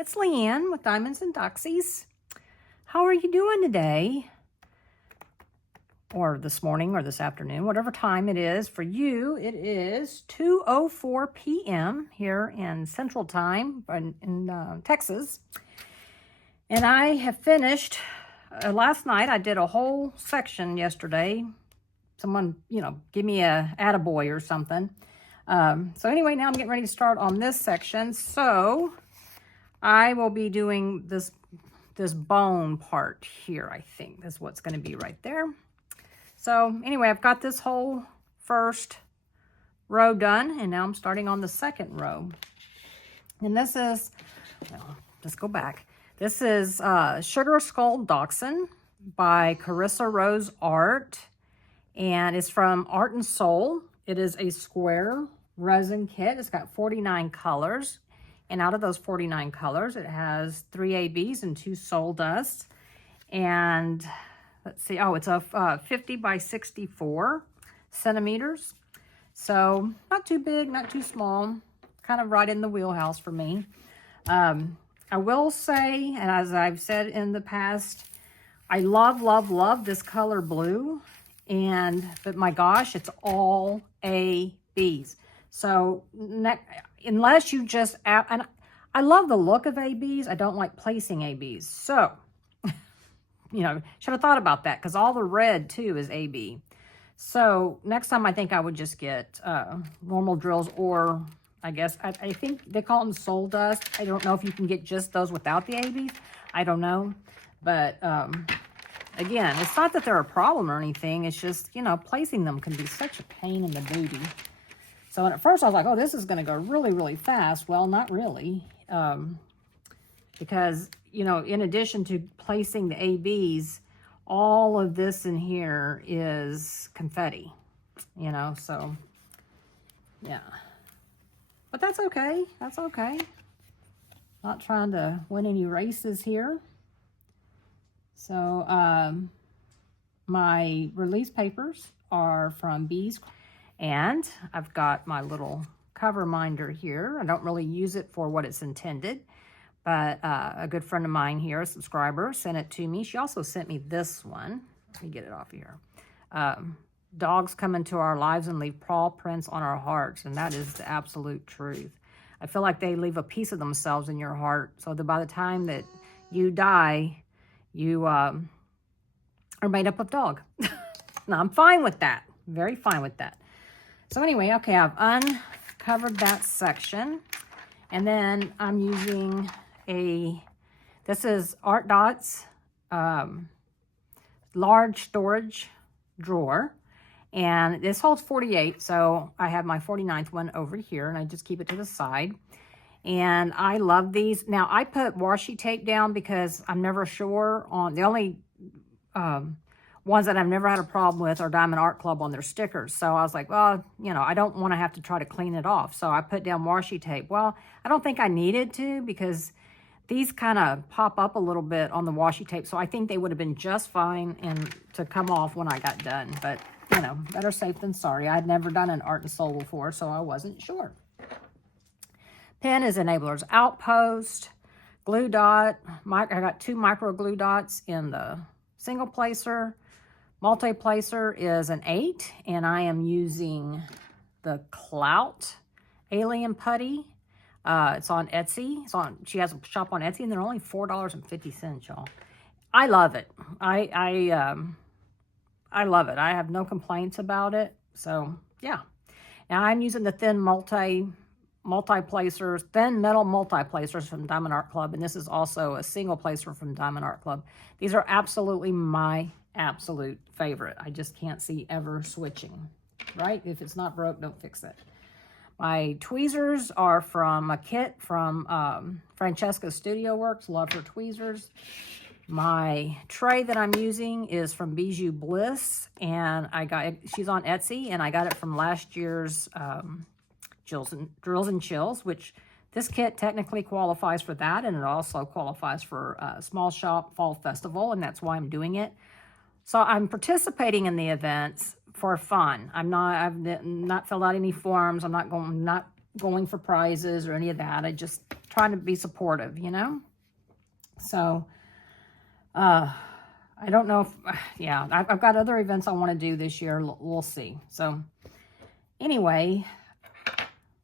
It's Leanne with Diamonds and Doxies. How are you doing today? Or this morning or this afternoon, whatever time it is for you. It is 2:04 p.m. here in Central Time in Texas. And I have finished, last night I did a whole section yesterday. Someone, give me a attaboy or something. So anyway, now I'm getting ready to start on this section. So I will be doing this bone part here, I think. That's what's going to be right there. So anyway, I've got this whole first row done, and now I'm starting on the second row. And this is, let's go back. This is Sugar Skull Dachshund by Carissa Rose Art, and it's from Art and Soul. It is a square resin kit. It's got 49 colors, and out of those 49 colors, it has 3 ABs and 2 soul dusts. And let's see, it's a 50 by 64 centimeters. So not too big, not too small, kind of right in the wheelhouse for me. I will say, and as I've said in the past, I love, love, love this color blue. But my gosh, it's all ABs. So unless you just, and I love the look of ABs, I don't like placing ABs. So, should have thought about that, because all the red too is AB. So next time I think I would just get normal drills, or I guess, I think they call them soul dust. I don't know if you can get just those without the ABs. I don't know. But again, it's not that they're a problem or anything. It's just, placing them can be such a pain in the booty. So at first I was like, oh, this is going to go really, really fast. Well, not really. Because, in addition to placing the ABs, all of this in here is confetti, so yeah. But that's okay. That's okay. Not trying to win any races here. So my release papers are from Bees, and I've got my little cover minder here. I don't really use it for what it's intended, but a good friend of mine here, a subscriber, sent it to me. She also sent me this one. Let me get it off here. Dogs come into our lives and leave paw prints on our hearts, and that is the absolute truth. I feel like they leave a piece of themselves in your heart, so that by the time that you die, you are made up of dog. Now, I'm fine with that. Very fine with that. So anyway, okay, I've uncovered that section. And then I'm using this is Art Dot's large storage drawer. And this holds 48, so I have my 49th one over here, and I just keep it to the side. And I love these. Now, I put washi tape down because I'm never sure on, the only ones that I've never had a problem with are Diamond Art Club on their stickers. So I was like, well, I don't want to have to try to clean it off. So I put down washi tape. Well, I don't think I needed to, because these kind of pop up a little bit on the washi tape. So I think they would have been just fine and to come off when I got done. But, better safe than sorry. I'd never done an Art and Soul before, so I wasn't sure. Pen is Enabler's Outpost. Glue dot. I got 2 micro glue dots in the single placer. Multi-placer is an 8, and I am using the Clout Alien Putty. It's on Etsy. She has a shop on Etsy, and they're only $4.50, y'all. I love it. I love it. I have no complaints about it. So yeah. Now I'm using the thin multi-placers, thin metal multi-placers from Diamond Art Club, and this is also a single placer from Diamond Art Club. These are absolutely my absolute favorite. I just can't see ever switching, right? If it's not broke, don't fix it. My tweezers are from a kit from Francesca's Studio Works. Love her tweezers. My tray that I'm using is from Bijou Bliss, and she's on Etsy, and I got it from last year's Drills and Chills, which this kit technically qualifies for that, and it also qualifies for Small Shop Fall Festival, and that's why I'm doing it. So I'm participating in the events for fun. I've not filled out any forms. I'm not going for prizes or any of that. I just try to be supportive, you know? So, I don't know if, yeah, I've got other events I want to do this year. We'll see. So, anyway,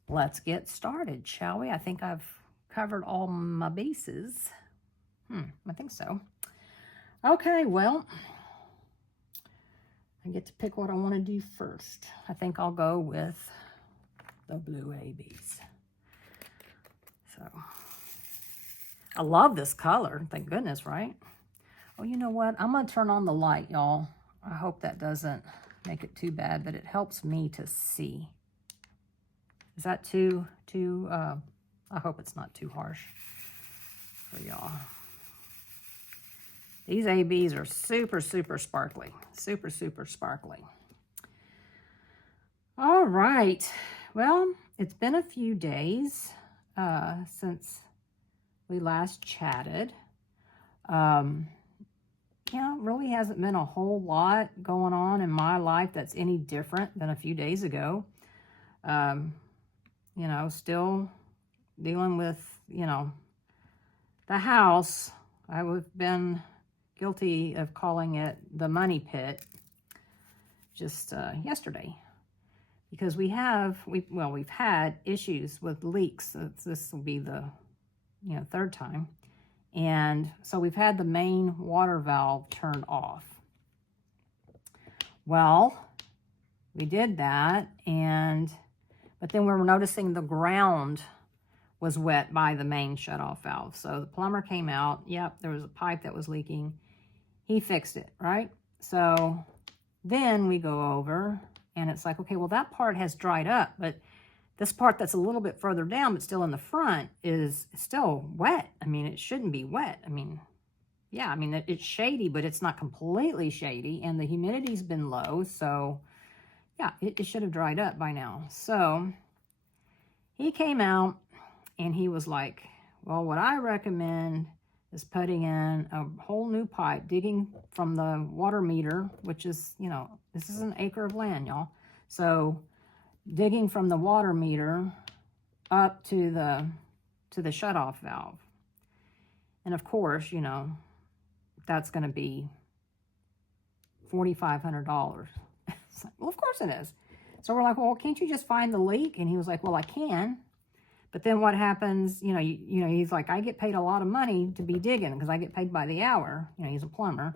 let's get started, shall we? I think I've covered all my bases. I think so. Okay, well, I get to pick what I want to do first. I think I'll go with the blue ABs. So, I love this color. Thank goodness, right? Oh, you know what? I'm going to turn on the light, y'all. I hope that doesn't make it too bad, but it helps me to see. Is that too I hope it's not too harsh for y'all. These ABs are super, super sparkly. Super, super sparkly. All right. Well, it's been a few days since we last chatted. Yeah, really hasn't been a whole lot going on in my life that's any different than a few days ago. You know, still dealing with, you know, the house. I've been guilty of calling it the money pit just yesterday, because we've had issues with leaks. So this will be the, you know, third time. And so we've had the main water valve turned off. Well, we did that, but then we were noticing the ground was wet by the main shutoff valve. So the plumber came out. Yep, there was a pipe that was leaking. He fixed it, right? So then we go over, and it's like, okay, well, that part has dried up, but this part that's a little bit further down, but still in the front, is still wet. I mean, it shouldn't be wet. I mean, yeah, I mean, it's shady, but it's not completely shady, and the humidity's been low, so yeah, it should have dried up by now. So he came out, and he was like, well, what I recommend is putting in a whole new pipe, digging from the water meter, which is, you know, this is an acre of land, y'all. So digging from the water meter up to the shutoff valve. And of course, you know, that's going to be $4,500. It's like, well, of course it is. So we're like, well, can't you just find the leak? And he was like, well, I can. But then what happens, you know, he's like, I get paid a lot of money to be digging because I get paid by the hour. You know, he's a plumber.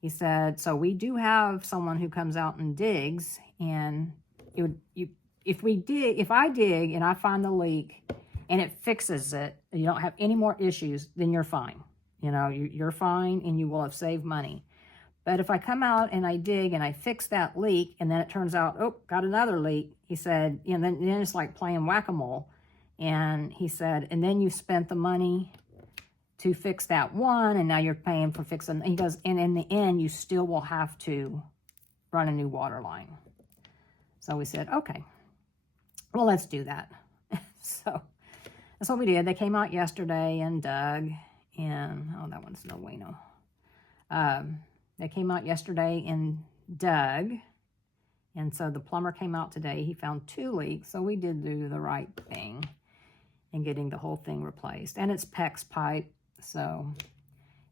He said, so we do have someone who comes out and digs, and if I dig and I find the leak and it fixes it, and you don't have any more issues, then you're fine. You know, you're fine, and you will have saved money. But if I come out and I dig and I fix that leak, and then it turns out, oh, got another leak, he said, you know, then it's like playing whack-a-mole. And he said, and then you spent the money to fix that one, and now you're paying for fixing. He goes, and in the end, you still will have to run a new water line. So we said, okay, well, let's do that. So that's what we did. They came out yesterday and dug, and, oh, that one's no bueno. They came out yesterday and dug, and so the plumber came out today. He found 2 leaks, so we did do the right thing in getting the whole thing replaced. And it's PEX pipe, so,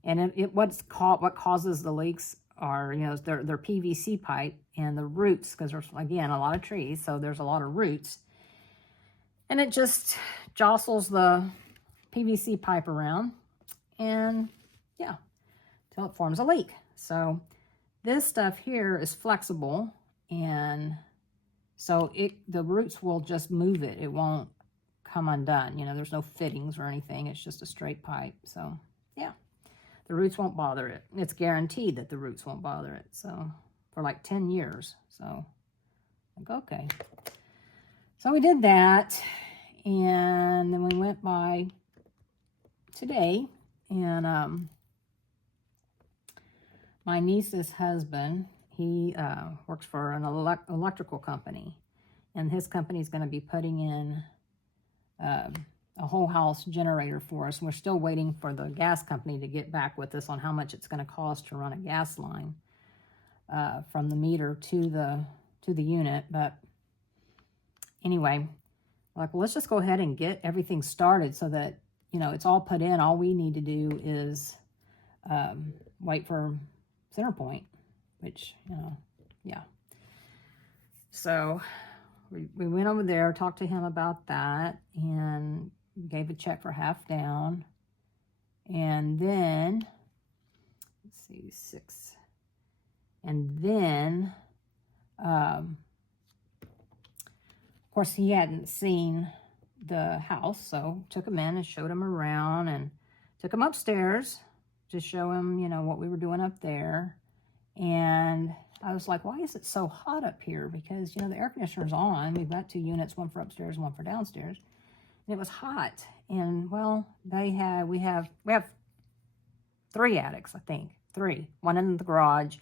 and what causes the leaks are, you know, they're PVC pipe, and the roots, because there's, again, a lot of trees, so there's a lot of roots, and it just jostles the PVC pipe around, and yeah, till it forms a leak. So this stuff here is flexible, and so the roots will just move it. It won't come undone. You know, there's no fittings or anything. It's just a straight pipe. So yeah, the roots won't bother it. It's guaranteed that the roots won't bother it. So for like 10 years. So like, okay. So we did that, and then we went by today, and my niece's husband, he works for an electrical company, and his company is going to be putting in a whole house generator for us. We're still waiting for the gas company to get back with us on how much it's going to cost to run a gas line from the meter to the unit. But anyway, Like, well, let's just go ahead and get everything started so that, you know, it's all put in. All we need to do is wait for center point, which, you know, yeah. So we went over there, talked to him about that, and gave a check for half down. And then, let's see, 6. And then, of course, he hadn't seen the house, so took him in and showed him around and took him upstairs to show him, you know, what we were doing up there. And I was like, why is it so hot up here? Because, you know, the air conditioner's on. We've got 2 units, one for upstairs, one for downstairs. And it was hot. And, well, we have 3 attics, I think. 3. One in the garage.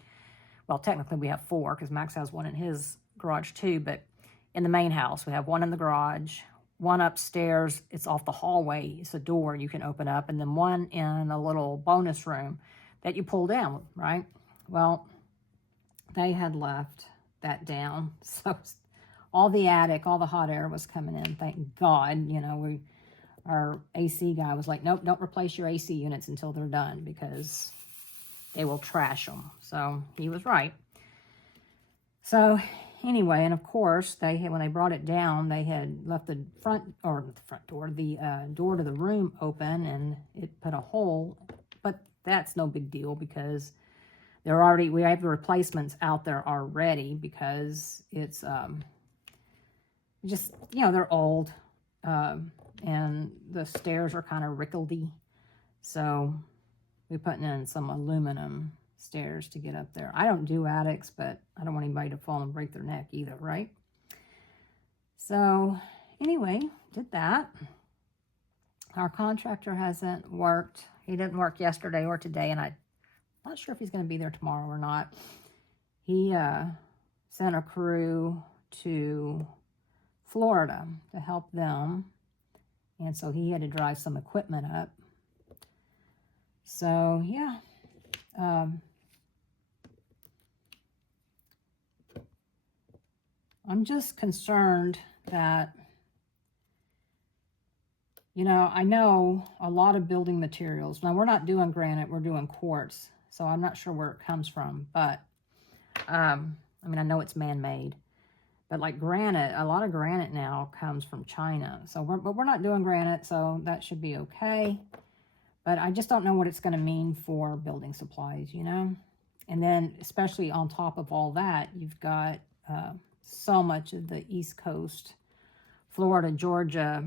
Well, technically we have 4 because Max has one in his garage too. But in the main house, we have one in the garage, one upstairs. It's off the hallway. It's a door you can open up. And then one in a little bonus room that you pull down, right? Well, they had left that down. So all the attic, all the hot air was coming in. Thank God, you know, our AC guy was like, nope, don't replace your AC units until they're done because they will trash them. So he was right. So anyway, and of course, when they brought it down, they had left the door to the room open, and it put a hole. But that's no big deal because we have the replacements out there already because it's just, you know, they're old, and the stairs are kind of wrinkly. So we're putting in some aluminum stairs to get up there. I don't do attics, but I don't want anybody to fall and break their neck either, right? So anyway, did that. Our contractor hasn't worked. He didn't work yesterday or today, and I'm not sure if he's going to be there tomorrow or not. He sent a crew to Florida to help them, and so he had to drive some equipment up. So yeah, I'm just concerned that, you know, I know a lot of building materials. Now, we're not doing granite, we're doing quartz, so I'm not sure where it comes from, but I mean, I know it's man-made. But like granite, a lot of granite now comes from China. So we're not doing granite, so that should be okay. But I just don't know what it's going to mean for building supplies, you know? And then, especially on top of all that, you've got so much of the East Coast, Florida, Georgia,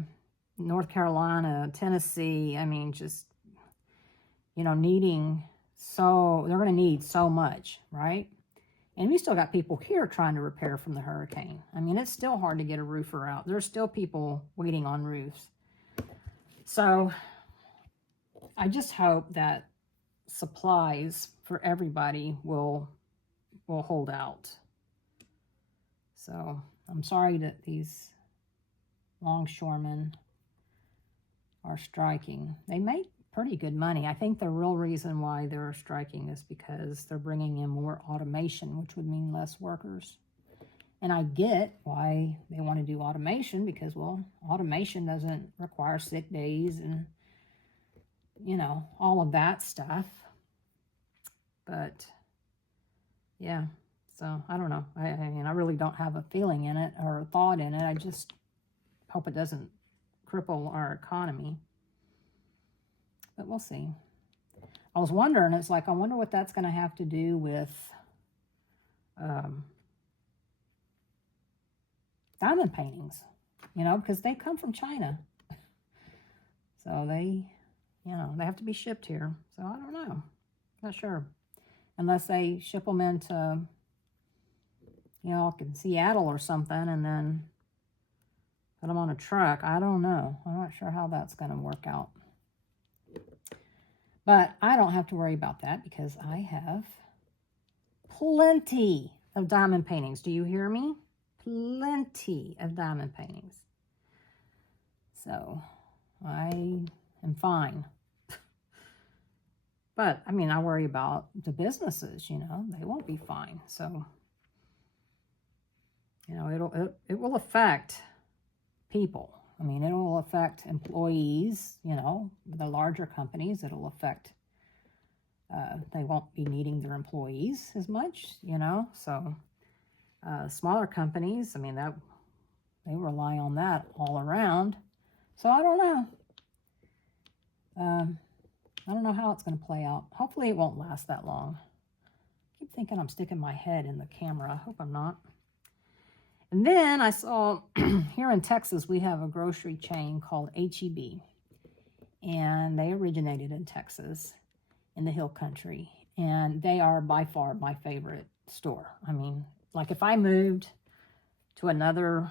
North Carolina, Tennessee. I mean, just, you know, they're going to need so much, right? And we still got people here trying to repair from the hurricane. I mean, it's still hard to get a roofer out. There's still people waiting on roofs. So I just hope that supplies for everybody will hold out. So I'm sorry that these longshoremen are striking. They make pretty good money. I think the real reason why they're striking is because they're bringing in more automation, which would mean less workers. And I get why they want to do automation because, well, automation doesn't require sick days and, you know, all of that stuff. But, yeah, so I don't know. I mean, I really don't have a feeling in it or a thought in it. I just hope it doesn't cripple our economy. But we'll see. I was wondering, it's like, I wonder what that's going to have to do with diamond paintings, you know, because they come from China. So they, you know, they have to be shipped here. So I don't know. Not sure. Unless they ship them into, you know, like in Seattle or something and then put them on a truck. I don't know. I'm not sure how that's going to work out. But I don't have to worry about that because I have plenty of diamond paintings. Do you hear me? Plenty of diamond paintings. So I am fine. But, I mean, I worry about the businesses, you know. They won't be fine. So, you know, it will affect people. I mean, it'll affect employees, you know, the larger companies, it'll affect, they won't be needing their employees as much, you know, so smaller companies, I mean, that they rely on that all around. So I don't know. I don't know how it's going to play out. Hopefully it won't last that long. I keep thinking I'm sticking my head in the camera. I hope I'm not. And then I saw here in Texas, we have a grocery chain called HEB. And they originated in Texas, in the hill country. And they are by far my favorite store. I mean, like if I moved to another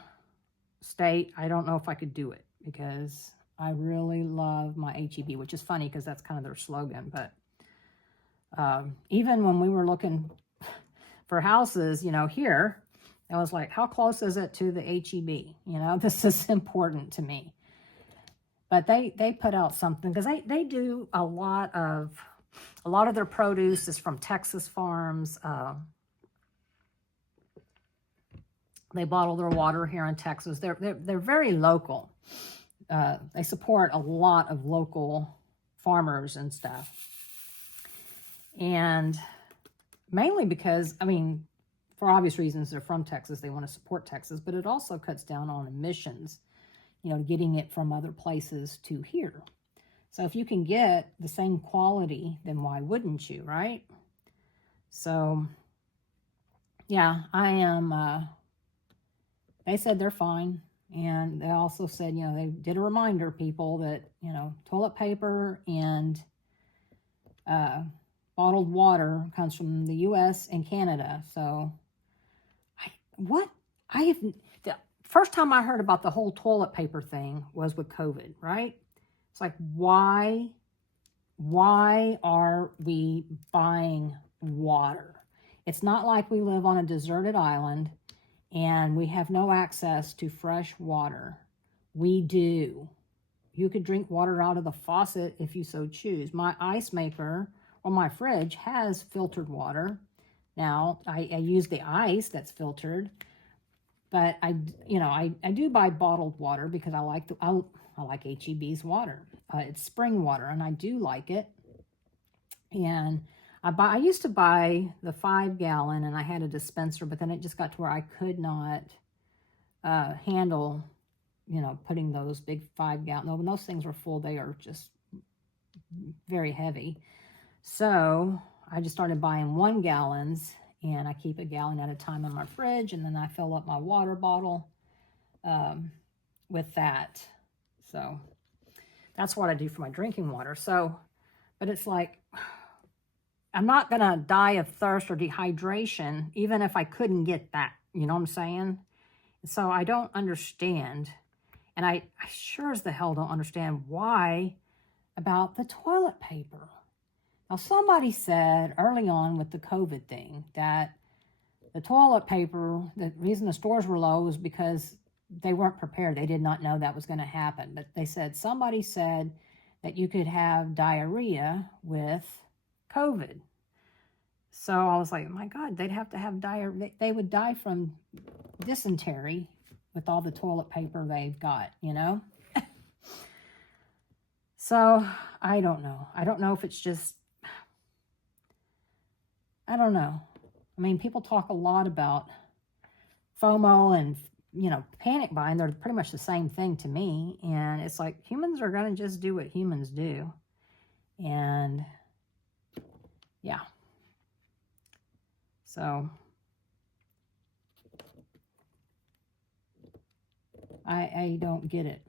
state, I don't know if I could do it because I really love my HEB, which is funny because that's kind of their slogan. But even when we were looking for houses, you know, here, I was like, how close is it to the HEB? You know, this is important to me. But they put out something because they do a lot of their produce is from Texas farms. They bottle their water here in Texas. They're very local. They support a lot of local farmers and stuff. And mainly because, I mean, for obvious reasons, they're from Texas. They want to support Texas, but it also cuts down on emissions, you know, getting it from other places to here. So if you can get the same quality, then why wouldn't you, right? So, yeah, I am, they said they're fine. And they also said, you know, they did a reminder, people, that, you know, toilet paper and bottled water comes from the U.S. and Canada. So, the first time I heard about the whole toilet paper thing was with COVID, right? It's like, why are we buying water? It's not like we live on a deserted island and we have no access to fresh water. We do. You could drink water out of the faucet if you so choose. My ice maker or my fridge has filtered water. Now, I use the ice that's filtered, but I do buy bottled water because I like HEB's water. It's spring water, and I do like it. And I used to buy the 5-gallon, and I had a dispenser, but then it just got to where I could not handle, you know, putting those big 5-gallon. No, when those things were full, they are just very heavy. So I just started buying 1 gallons, and I keep a gallon at a time in my fridge, and then I fill up my water bottle with that. So that's what I do for my drinking water. So, but it's like, I'm not going to die of thirst or dehydration, even if I couldn't get that. You know what I'm saying? So I don't understand. And I sure as the hell don't understand why about the toilet paper. Now, somebody said early on with the COVID thing that the toilet paper, the reason the stores were low was because they weren't prepared. They did not know that was going to happen. But somebody said that you could have diarrhea with COVID. So I was like, my God, they'd have to have diarrhea. They would die from dysentery with all the toilet paper they've got, you know? So I don't know. I don't know if it's just, I don't know. I mean, people talk a lot about FOMO and, you know, panic buying. They're pretty much the same thing to me. And it's like humans are going to just do what humans do. And yeah. So I don't get it.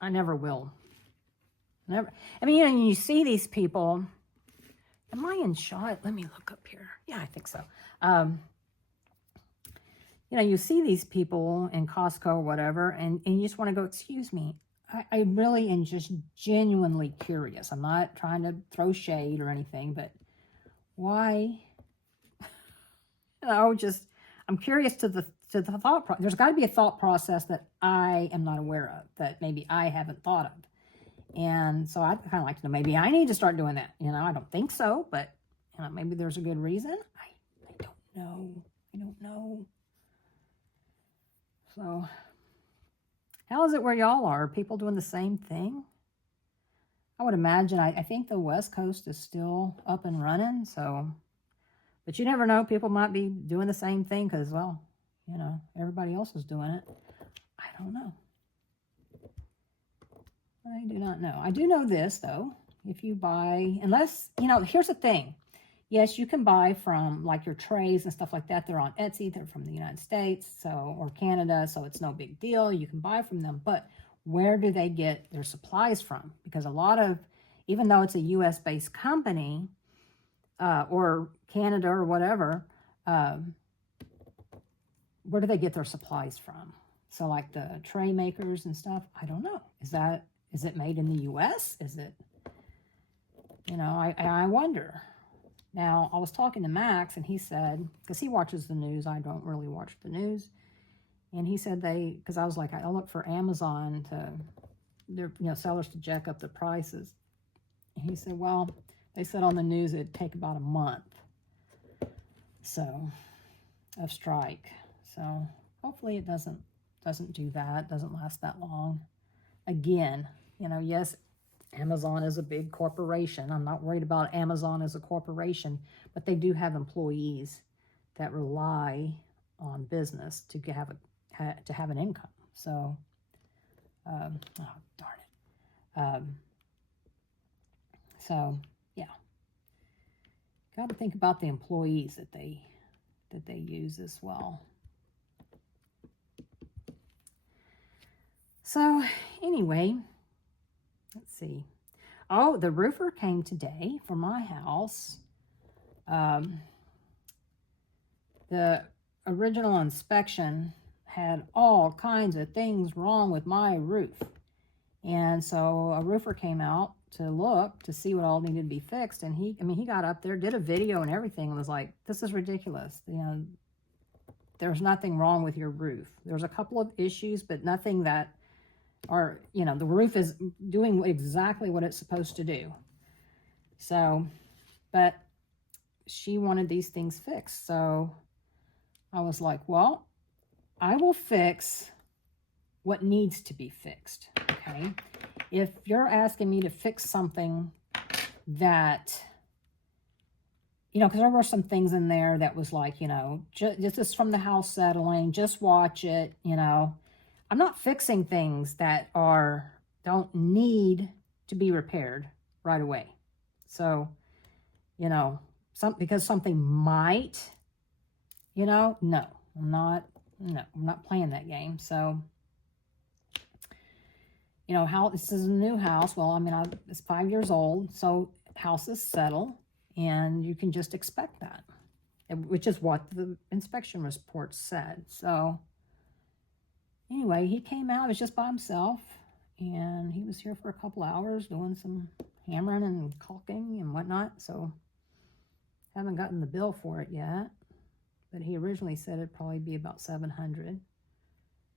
I never will. Never. I mean, you know, you see these people. Am I in shot? Let me look up here. Yeah, I think so. You know, you see these people in Costco or whatever, and you just want to go, excuse me. I really am just genuinely curious. I'm not trying to throw shade or anything, but why? You know, I'm curious to the thought process. There's got to be a thought process that I am not aware of, that maybe I haven't thought of. And so I'd kind of like to know, maybe I need to start doing that. You know, I don't think so, but you know, maybe there's a good reason. I don't know. I don't know. So, How is it where y'all are? Are people doing the same thing? I would imagine, I think the West Coast is still up and running, so, but you never know. People might be doing the same thing because, well, you know, everybody else is doing it. I don't know. I do not know. I do know this, though. If you buy, unless, you know, here's the thing. Yes, you can buy from, like, your trays and stuff like that. They're on Etsy. They're from the United States, so, or Canada, so it's no big deal. You can buy from them. But where do they get their supplies from? Because a lot of, even though it's a U.S.-based company, or Canada or whatever, where do they get their supplies from? So, like the tray makers and stuff, I don't know. Is it made in the U.S.? Is it, you know, I wonder. Now, I was talking to Max, and he said, because he watches the news, I don't really watch the news, and he said because I was like, I look for Amazon their, you know, sellers to jack up the prices. And he said, well, they said on the news it'd take about a month, so, of strike. So, hopefully it doesn't do that, doesn't last that long. Again, you know, yes, Amazon is a big corporation. I'm not worried about Amazon as a corporation, but they do have employees that rely on business to have an income. So, oh darn it. So yeah, got to think about the employees that they use as well. So anyway, let's see. Oh, the roofer came today for my house. The original inspection had all kinds of things wrong with my roof. And so a roofer came out to look to see what all needed to be fixed. And he got up there, did a video and everything, and was like, this is ridiculous. You know, there's nothing wrong with your roof. There's a couple of issues, but nothing that are, you know, the roof is doing exactly what it's supposed to do. So, but she wanted these things fixed. So I was like, well, I will fix what needs to be fixed, okay? If you're asking me to fix something that, you know, because there were some things in there that was like, you know, this is from the house settling, just watch it, you know. I'm not fixing things that don't need to be repaired right away. So, you know, because something might, you know, no, I'm not playing that game. So, you know, this is a new house. Well, I mean, it's 5 years old, so houses settle, and you can just expect that, which is what the inspection report said. So anyway, he came out. He was just by himself, and he was here for a couple hours doing some hammering and caulking and whatnot. So haven't gotten the bill for it yet, but he originally said it'd probably be about $700.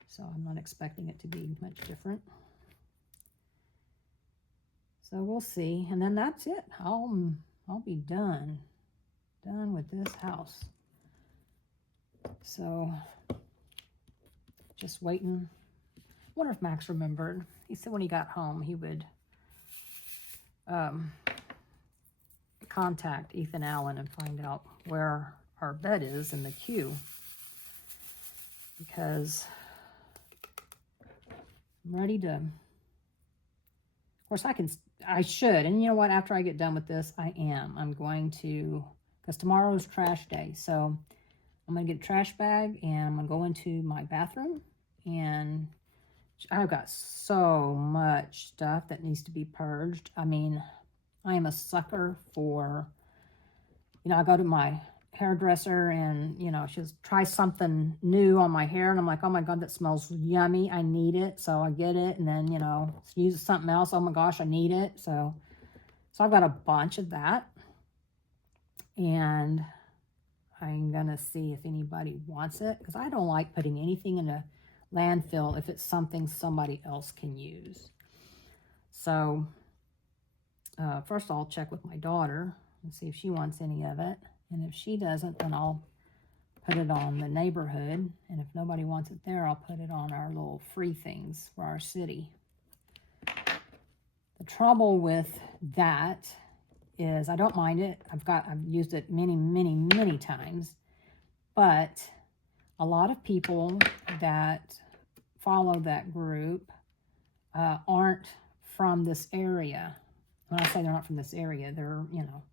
So I'm not expecting it to be much different. So we'll see, and then that's it. I'll be done with this house. So just waiting. I wonder if Max remembered. He said when he got home, he would contact Ethan Allen and find out where our bed is in the queue, because I'm ready to, of course I should, and you know what, after I get done with this, I'm going to, because tomorrow's trash day, so I'm going to get a trash bag, and I'm going to go into my bathroom, and I've got so much stuff that needs to be purged. I mean, I am a sucker for, you know, I go to my hairdresser, and, you know, she'll try something new on my hair, and I'm like, oh my God, that smells yummy. I need it. So I get it, and then, you know, use something else. Oh my gosh, I need it. So I've got a bunch of that, and I'm going to see if anybody wants it, because I don't like putting anything in a landfill if it's something somebody else can use. So first I'll check with my daughter and see if she wants any of it. And if she doesn't, then I'll put it on the neighborhood, and if nobody wants it there, I'll put it on our little free things for our city. The trouble with that is I don't mind it. I've used it many, many, many times, but a lot of people that follow that group aren't from this area. When I say they're not from this area, they're, you know,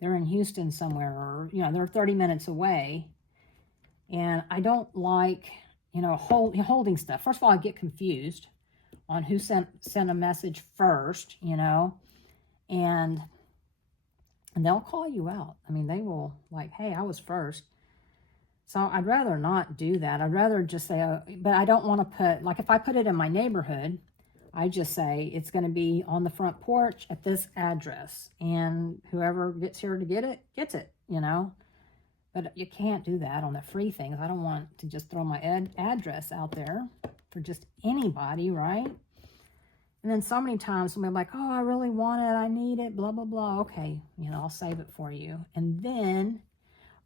they're in Houston somewhere, or, you know, they're 30 minutes away. And I don't like, you know, holding stuff. First of all, I get confused on who sent a message first, you know, and they'll call you out. I mean, they will, like, hey, I was first. So I'd rather not do that. I'd rather just say, but I don't want to put, like, if I put it in my neighborhood, I just say it's going to be on the front porch at this address, and whoever gets here to get it, gets it, you know. But you can't do that on the free things. I don't want to just throw my address out there for just anybody, right? And then so many times somebody's like, oh, I really want it, I need it, blah, blah, blah. Okay, you know, I'll save it for you. And then,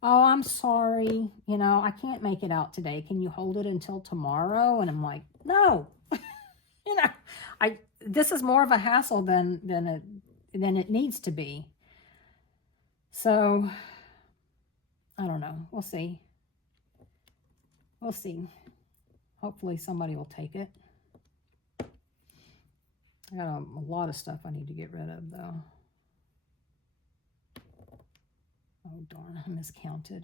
oh, I'm sorry, you know, I can't make it out today. Can you hold it until tomorrow? And I'm like, no. You know, this is more of a hassle than it needs to be. So, I don't know. We'll see. We'll see. Hopefully somebody will take it. I got a lot of stuff I need to get rid of, though. Oh, darn. I miscounted.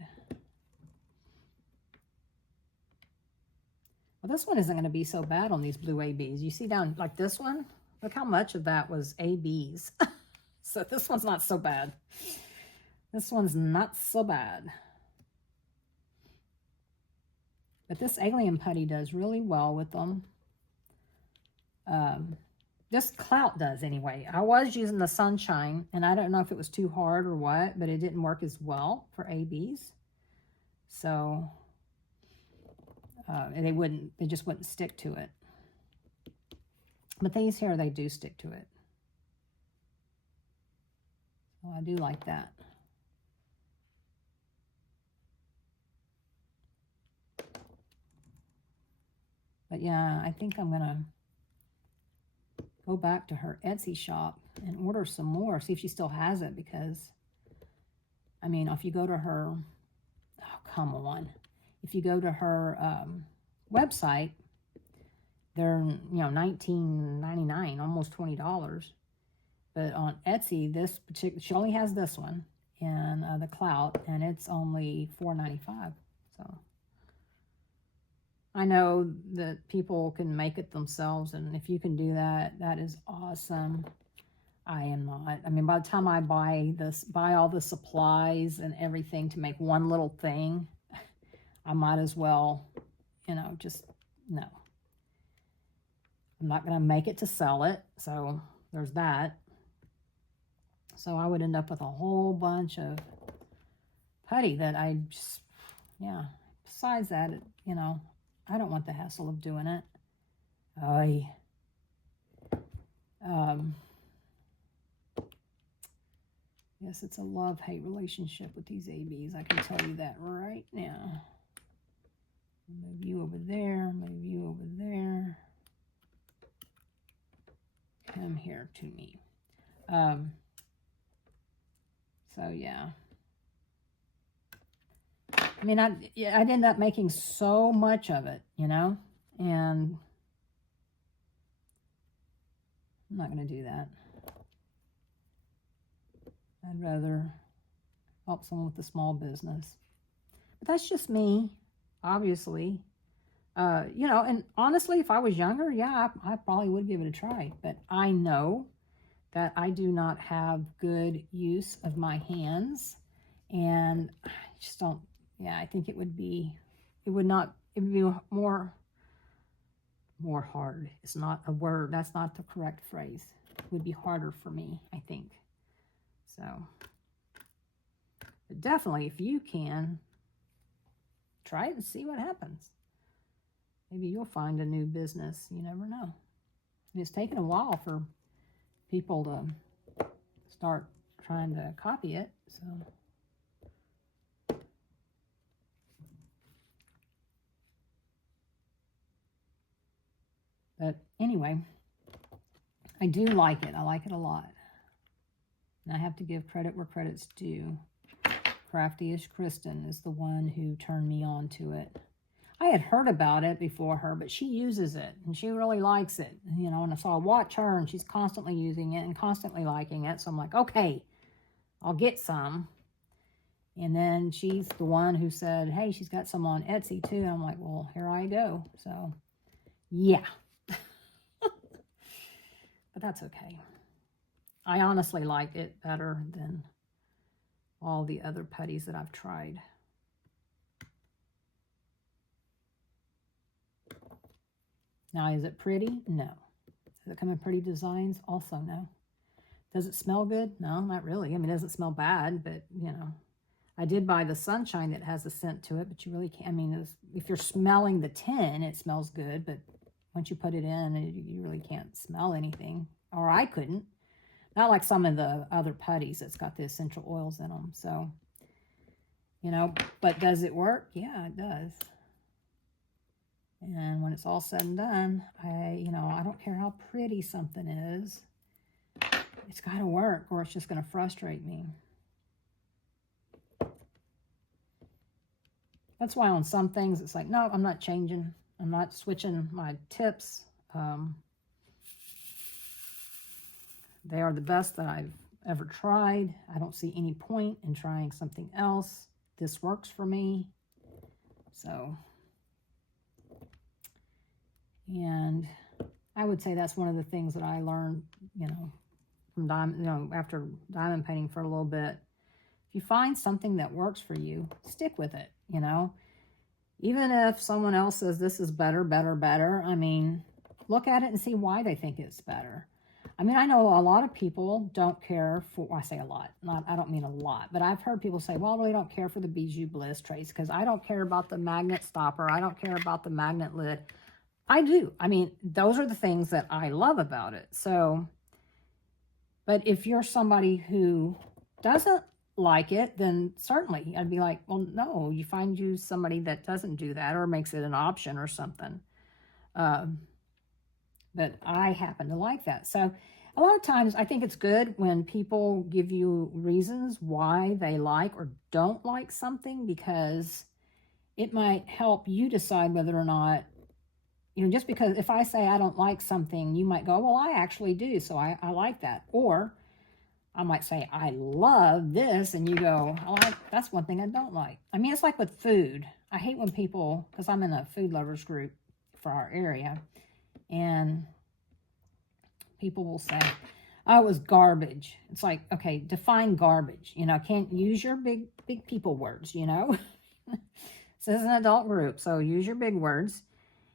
Well, this one isn't going to be so bad on these blue ABs. You see down, like this one? Look how much of that was ABs. So this one's not so bad. This one's not so bad. But this alien putty does really well with them. This clout does anyway. I was using the sunshine, and I don't know if it was too hard or what, but it didn't work as well for ABs. So... and they just wouldn't stick to it. But these here, they do stick to it. So I do like that. But yeah, I think I'm going to go back to her Etsy shop and order some more, see if she still has it, because, I mean, if you go to her, oh, come on. If you go to her website, they're, you know, $19.99, almost $20. But on Etsy, this particular, she only has this one in the clout, and it's only $4.95. So I know that people can make it themselves, and if you can do that, that is awesome. I am not. I mean, by the time I buy all the supplies and everything to make one little thing, I might as well, you know, just, no. I'm not going to make it to sell it, so there's that. So I would end up with a whole bunch of putty that I just, yeah. Besides that, you know, I don't want the hassle of doing it. Yes, it's a love-hate relationship with these ABs. I can tell you that right now. Move you over there, move you over there. Come here to me. So yeah. I mean, I'd end up making so much of it, you know, and I'm not going to do that. I'd rather help someone with a small business. But that's just me, obviously. You know, and honestly, if I was younger, yeah, I probably would give it a try. But I know that I do not have good use of my hands. And I just don't, yeah, I think it would be more hard. It's not a word. That's not the correct phrase. It would be harder for me, I think. So, but definitely, if you can, try it and see what happens. Maybe you'll find a new business. You never know. And it's taken a while for people to start trying to copy it. So, But anyway, I do like it. I like it a lot. And I have to give credit where credit's due. Crafty-ish Kristen is the one who turned me on to it. I had heard about it before her, but she uses it, and she really likes it. You know, and so I watch her, and she's constantly using it and constantly liking it. So I'm like, okay, I'll get some. And then she's the one who said, hey, she's got some on Etsy too. And I'm like, well, here I go. So, yeah. But that's okay. I honestly like it better than all the other putties that I've tried. Now, is it pretty? No. Does it come in pretty designs? Also, no. Does it smell good? No, not really. I mean, it doesn't smell bad, but, you know. I did buy the Sunshine that has a scent to it, but you really can't. I mean, if you're smelling the tin, it smells good, but once you put it in, you really can't smell anything. Or I couldn't. Not like some of the other putties that's got the essential oils in them. So, you know, but does it work? Yeah, it does. And when it's all said and done, I don't care how pretty something is. It's got to work or it's just going to frustrate me. That's why on some things it's like, no, I'm not changing. I'm not switching my tips. They are the best that I've ever tried. I don't see any point in trying something else. This works for me. So, and I would say that's one of the things that I learned, you know, from after diamond painting for a little bit. If you find something that works for you, stick with it, you know. Even if someone else says this is better, I mean, look at it and see why they think it's better. I mean, I know a lot of people don't care for, I say a lot, I don't mean a lot, but I've heard people say, well, I really don't care for the Bijou Bliss trays because I don't care about the magnet stopper. I don't care about the magnet lid. I do. I mean, those are the things that I love about it. So, but if you're somebody who doesn't like it, then certainly I'd be like, well, no, you find you somebody that doesn't do that or makes it an option or something. But I happen to like that. So a lot of times I think it's good when people give you reasons why they like or don't like something, because it might help you decide whether or not, you know, just because if I say I don't like something, you might go, well, I actually do, so I like that. Or I might say, I love this, and you go, oh, that's one thing I don't like. I mean, it's like with food. I hate when people, because I'm in a food lovers group for our area, and people will say, oh, it was garbage. It's like, okay, define garbage. You know, can't use your big people words, you know. This is an adult group, so use your big words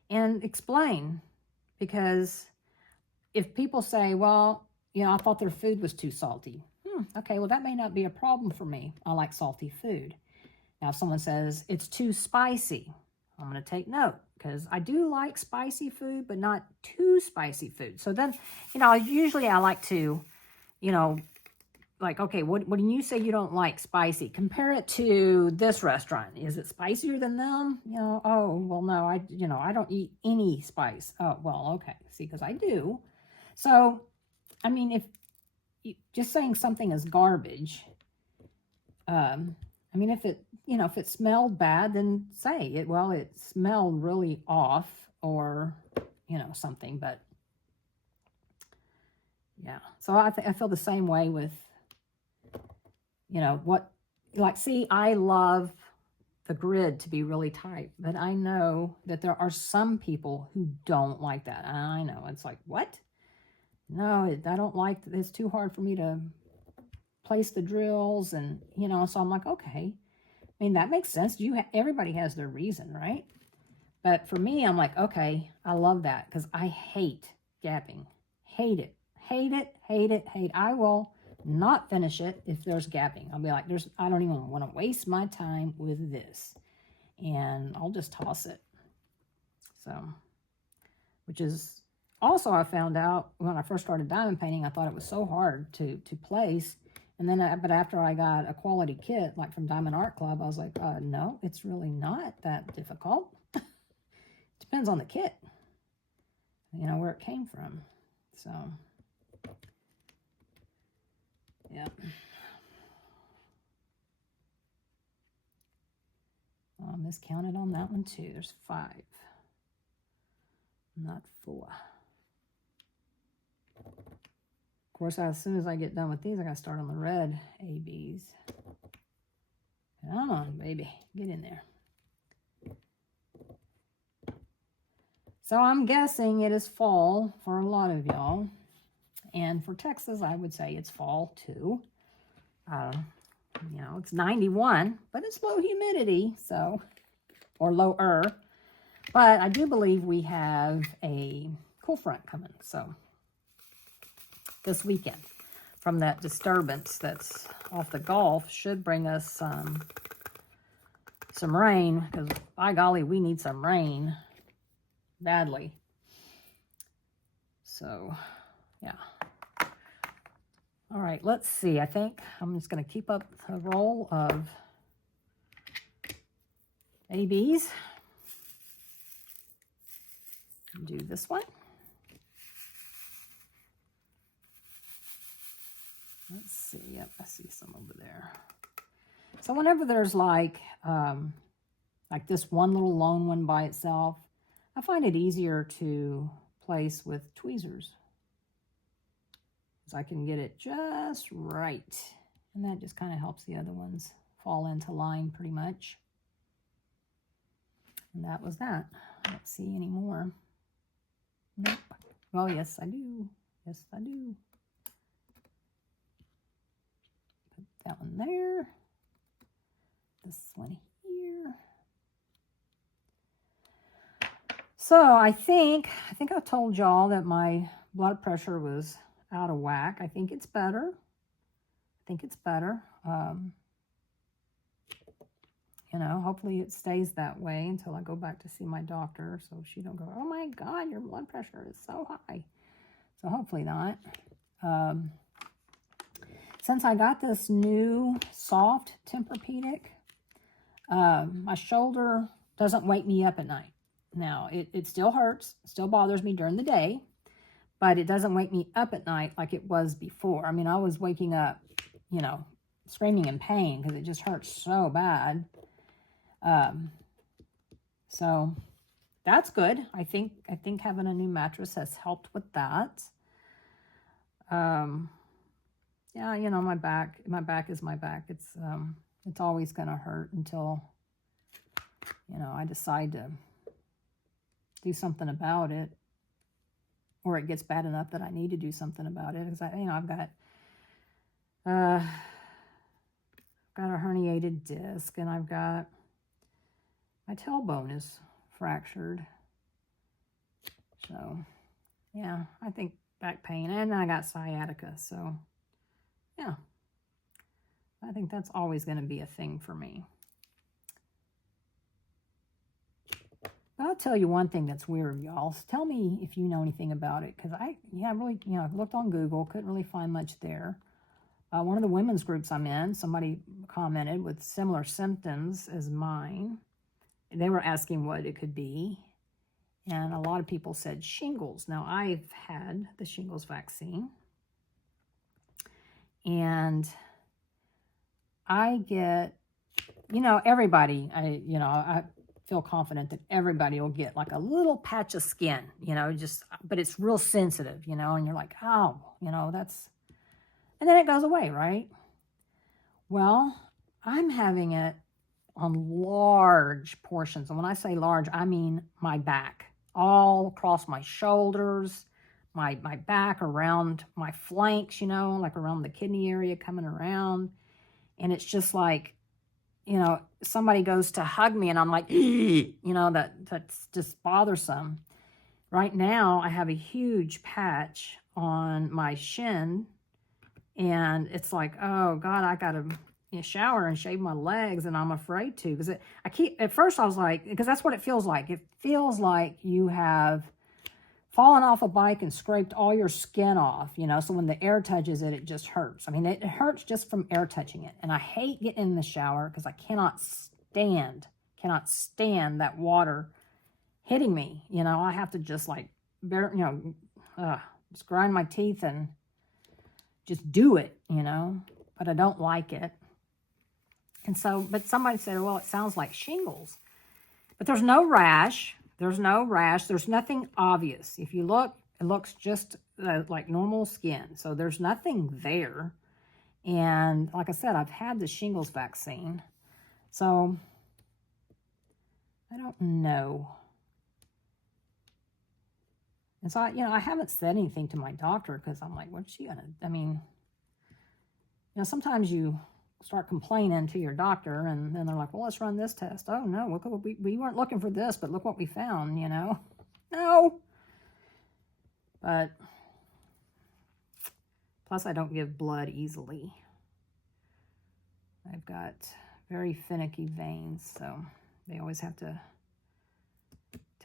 and explain. Because if people say, well, you know, I thought their food was too salty. Okay, well, that may not be a problem for me. I like salty food. Now, if someone says it's too spicy, I'm going to take note, because I do like spicy food, but not too spicy food. So then, you know, usually I like to, you know, like, okay, when you say you don't like spicy, compare it to this restaurant. Is it spicier than them? You know, oh, well, no, I don't eat any spice. Oh, well, okay. See, because I do. So, I mean, if just saying something is garbage, I mean, if it smelled bad, then say it. Well, it smelled really off, or, you know, something. But yeah, so I feel the same way with, you know, see, I love the grid to be really tight, but I know that there are some people who don't like that. And I know it's like, what? No, I don't like, it's too hard for me to place the drills, and, you know, so I'm like, okay. I mean, that makes sense. Everybody has their reason, right? But for me, I'm like, okay, I love that, because I hate gapping. Hate it. Hate it, hate it, hate. I will not finish it if there's gapping. I'll be like, I don't even want to waste my time with this. And I'll just toss it. So, which is also, I found out when I first started diamond painting, I thought it was so hard to place. And then, but after I got a quality kit, like from Diamond Art Club, I was like, no, it's really not that difficult. Depends on the kit. you know, where it came from. So, yeah. I miscounted on that one too. There's 5, not 4. Of course, as soon as I get done with these, I gotta start on the red ABs. Come on, baby, get in there. So I'm guessing it is fall for a lot of y'all. And for Texas, I would say it's fall too. You know, it's 91, but it's low humidity, so, or lower. But I do believe we have a cool front coming, so, this weekend from that disturbance that's off the Gulf should bring us some rain, because by golly, we need some rain badly. So, yeah. All right, let's see. I think I'm just going to keep up a roll of ABs. Do this one. Let's see. Yep, I see some over there. So whenever there's like this one little lone one by itself, I find it easier to place with tweezers, because I can get it just right. And that just kind of helps the other ones fall into line pretty much. And that was that. I don't see any more. Nope. Oh, yes, I do. Yes, I do. Put that one there. This one here. So I think I told y'all that my blood pressure was out of whack. I think it's better. You know, hopefully it stays that way until I go back to see my doctor, so she don't go, oh my God, your blood pressure is so high. So hopefully not. Since I got this new soft Tempur-Pedic, my shoulder doesn't wake me up at night. Now, it still hurts, still bothers me during the day, but it doesn't wake me up at night like it was before. I mean, I was waking up, you know, screaming in pain because it just hurts so bad. So that's good. I think having a new mattress has helped with that. Yeah, you know, my back is my back. It's always going to hurt until, you know, I decide to do something about it, or it gets bad enough that I need to do something about it. Because I've got a herniated disc, and I've got my tailbone is fractured. So, yeah, I think back pain, and I got sciatica. So, yeah, I think that's always going to be a thing for me. I'll tell you one thing that's weird, y'all. Tell me if you know anything about it, because I really, you know, looked on Google, couldn't really find much there. One of the women's groups I'm in, somebody commented with similar symptoms as mine. They were asking what it could be, and a lot of people said shingles. Now, I've had the shingles vaccine, and I get, you know, everybody, I feel confident that everybody will get like a little patch of skin, you know, but it's real sensitive, you know, and you're like, oh, you know, and then it goes away, right? Well, I'm having it on large portions. And when I say large, I mean my back, all across my shoulders, my back, around my flanks, you know, like around the kidney area coming around. And it's just like, you know, somebody goes to hug me and I'm like, you know, that's just bothersome. Right now, I have a huge patch on my shin, and it's like, oh God, I got to shower and shave my legs, and I'm afraid to, because at first I was like, because that's what it feels like. It feels like you have fallen off a bike and scraped all your skin off, you know, so when the air touches it, it just hurts. I mean, it hurts just from air touching it. And I hate getting in the shower because I cannot stand that water hitting me. You know, I have to just like just grind my teeth and just do it, but I don't like it. And so, but somebody said, well, it sounds like shingles. But there's no rash. There's no rash. There's nothing obvious. If you look, it looks just like normal skin. So there's nothing there. And like I said, I've had the shingles vaccine. So I don't know. And so, I haven't said anything to my doctor because I'm like, what's she going to, I mean, sometimes you start complaining to your doctor and then they're like, well, let's run this test. Oh, no, look, we weren't looking for this, but look what we found, No. But plus I don't give blood easily. I've got very finicky veins, so they always have to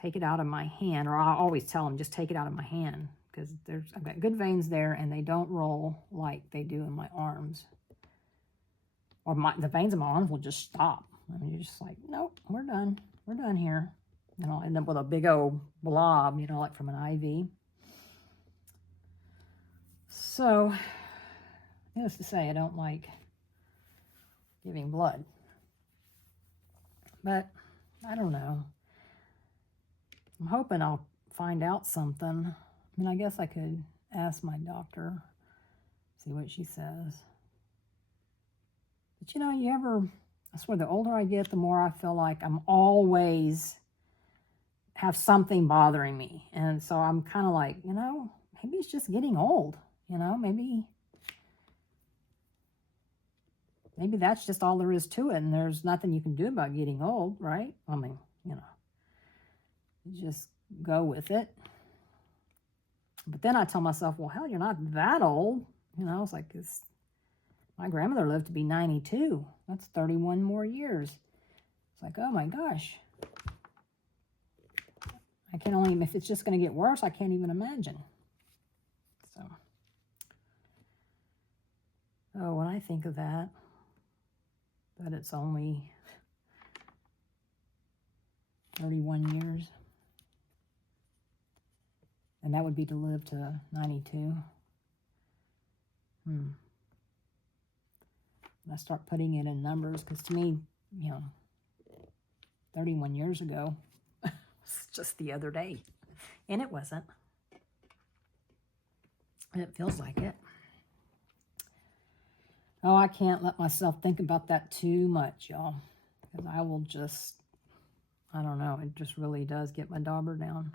take it out of my hand, or I always tell them, just take it out of my hand, because I've got good veins there, and they don't roll like they do in my arms. Or the veins in my arms will just stop. I mean, you're just like, nope, we're done. We're done here. And I'll end up with a big old blob, like from an IV. So, needless to say, I don't like giving blood. But, I don't know. I'm hoping I'll find out something. I mean, I guess I could ask my doctor, see what she says. But I swear, the older I get, the more I feel like I'm always have something bothering me. And so I'm kind of like, maybe it's just getting old, maybe that's just all there is to it. And there's nothing you can do about getting old, right? I mean, you just go with it. But then I tell myself, well, hell, you're not that old. It's like my grandmother lived to be 92. That's 31 more years. It's like, oh my gosh. I can only, if it's just going to get worse, I can't even imagine. So, when I think of that it's only 31 years. And that would be to live to 92. And I start putting it in numbers, because to me, 31 years ago was just the other day. And it wasn't. And it feels like it. Oh, I can't let myself think about that too much, y'all. Because I will just, I don't know, it just really does get my dauber down.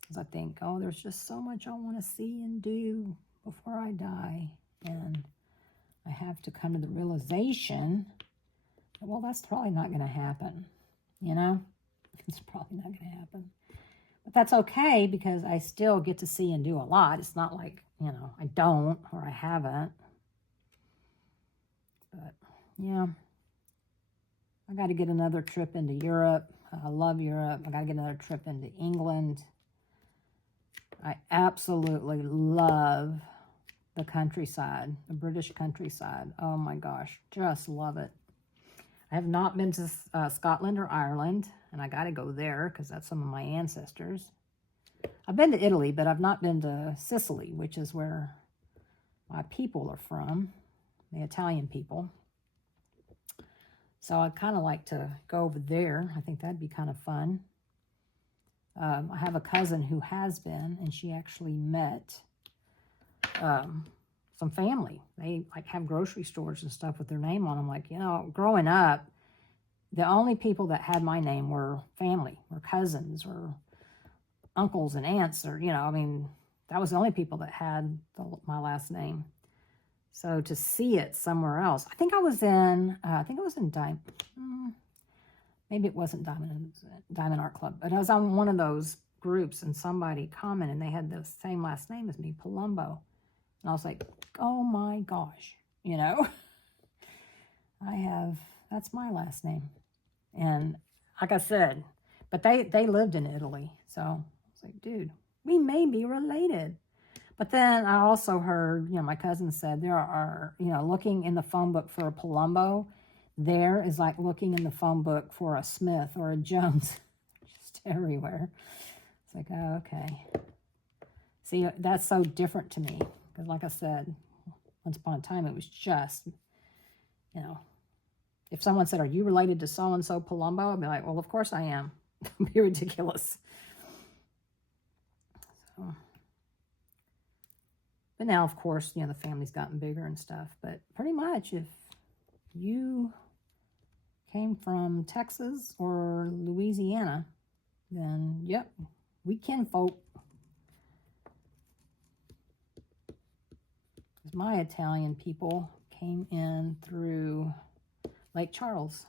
Because I think, oh, there's just so much I want to see and do before I die. And I have to come to the realization that, well, that's probably not going to happen. It's probably not going to happen. But that's okay, because I still get to see and do a lot. It's not like, I don't or I haven't. But, yeah. I got to get another trip into Europe. I love Europe. I got to get another trip into England. I absolutely love the countryside, the British countryside. Oh my gosh, just love it. I have not been to Scotland or Ireland, and I got to go there because that's some of my ancestors. I've been to Italy, but I've not been to Sicily, which is where my people are from, the Italian people. So I'd kind of like to go over there. I think that'd be kind of fun. I have a cousin who has been, and she actually met some family. They have grocery stores and stuff with their name on them. Like, growing up, the only people that had my name were family, or cousins, or uncles and aunts, or, that was the only people that had my last name. So to see it somewhere else, I think it was in maybe it wasn't Diamond Art Club, but I was on one of those groups, and somebody commented, and they had the same last name as me, Palumbo. And I was like, oh my gosh, that's my last name. And like I said, but they lived in Italy. So I was like, dude, we may be related. But then I also heard, my cousin said there are, looking in the phone book for a Palumbo, there is like looking in the phone book for a Smith or a Jones. Just everywhere. It's like, oh, okay. See, that's so different to me. Because like I said, once upon a time, it was just, you know, if someone said, are you related to so-and-so Palumbo? I'd be like, well, of course I am. It'd be ridiculous. So, but now, of course, you know, the family's gotten bigger and stuff. But pretty much, if you came from Texas or Louisiana, then, yep, we kinfolk. My Italian people came in through Lake Charles.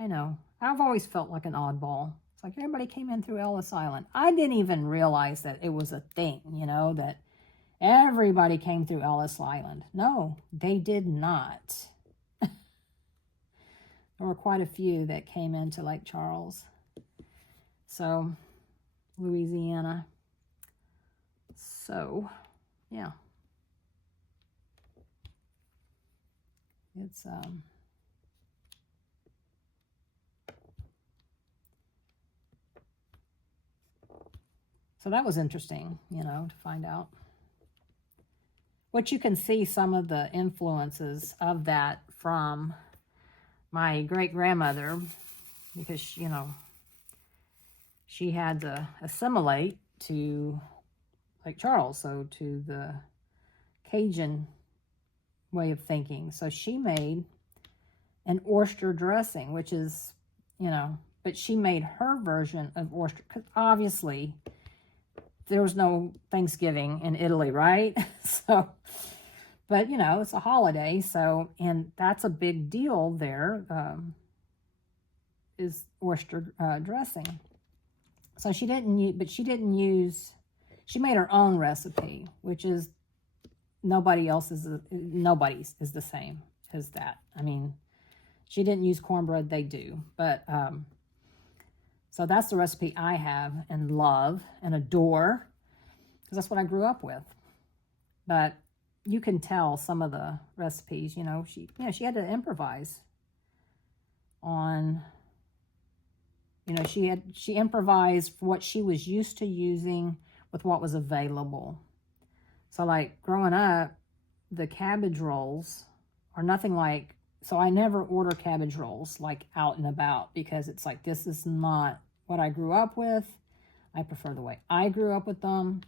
I know. I've always felt like an oddball. It's like everybody came in through Ellis Island. I didn't even realize that it was a thing, you know, that everybody came through Ellis Island. No, they did not. There were quite a few that came into Lake Charles. So, Louisiana. So, yeah. It's, so that was interesting, you know, to find out. But you can see some of the influences of that from my great-grandmother, because, you know, she had to assimilate to Lake Charles, so to the Cajun way of thinking. So she made an oyster dressing, which is, you know, but she made her version of oyster, because obviously there was no Thanksgiving in Italy, right? So, but, you know, it's a holiday, so, and that's a big deal there, is oyster dressing. So she didn't use, but she didn't use, she made her own recipe, which is nobody's is the same as that. I mean, she didn't use cornbread, they do. But, so that's the recipe I have and love and adore, because that's what I grew up with. But you can tell some of the recipes, you know, she had to improvise on, you know, she improvised what she was used to using with what was available. So, like, growing up, the cabbage rolls are nothing like, so I never order cabbage rolls, like, out and about, because it's like, this is not what I grew up with. I prefer the way I grew up with them.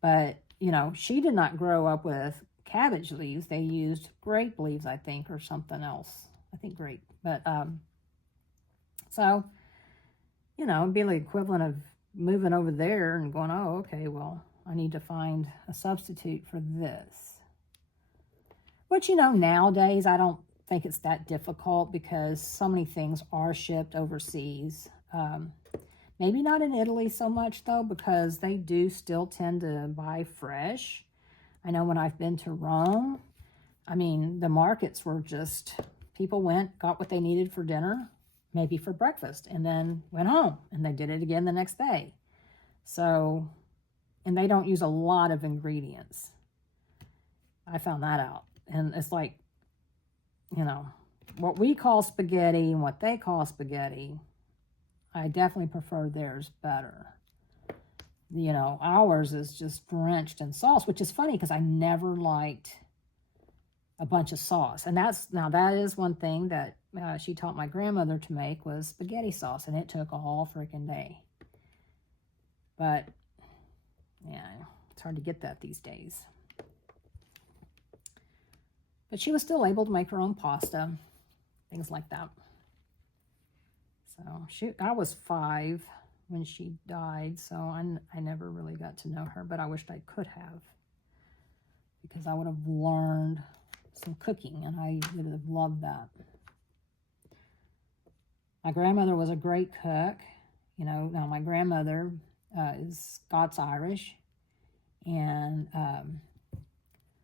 But, you know, she did not grow up with cabbage leaves. They used grape leaves, I think, or something else. I think grape. But, so, you know, it'd be the equivalent of moving over there and going, oh, okay, well, I need to find a substitute for this. Which, you know, nowadays, I don't think it's that difficult because so many things are shipped overseas. Maybe not in Italy so much, though, because they do still tend to buy fresh. I know when I've been to Rome, I mean, the markets were just, people went, got what they needed for dinner, maybe for breakfast, and then went home, and they did it again the next day. So, and they don't use a lot of ingredients. I found that out. And it's like, you know, what we call spaghetti and what they call spaghetti, I definitely prefer theirs better. You know, ours is just drenched in sauce, which is funny because I never liked a bunch of sauce. And that is one thing that she taught my grandmother to make was spaghetti sauce, and it took a whole freaking day. But, yeah, it's hard to get that these days. But she was still able to make her own pasta, things like that. So I was 5 when she died, so I never really got to know her, but I wished I could have, because I would have learned some cooking, and I would have loved that. My grandmother was a great cook. You know, now my grandmother is Scots-Irish, and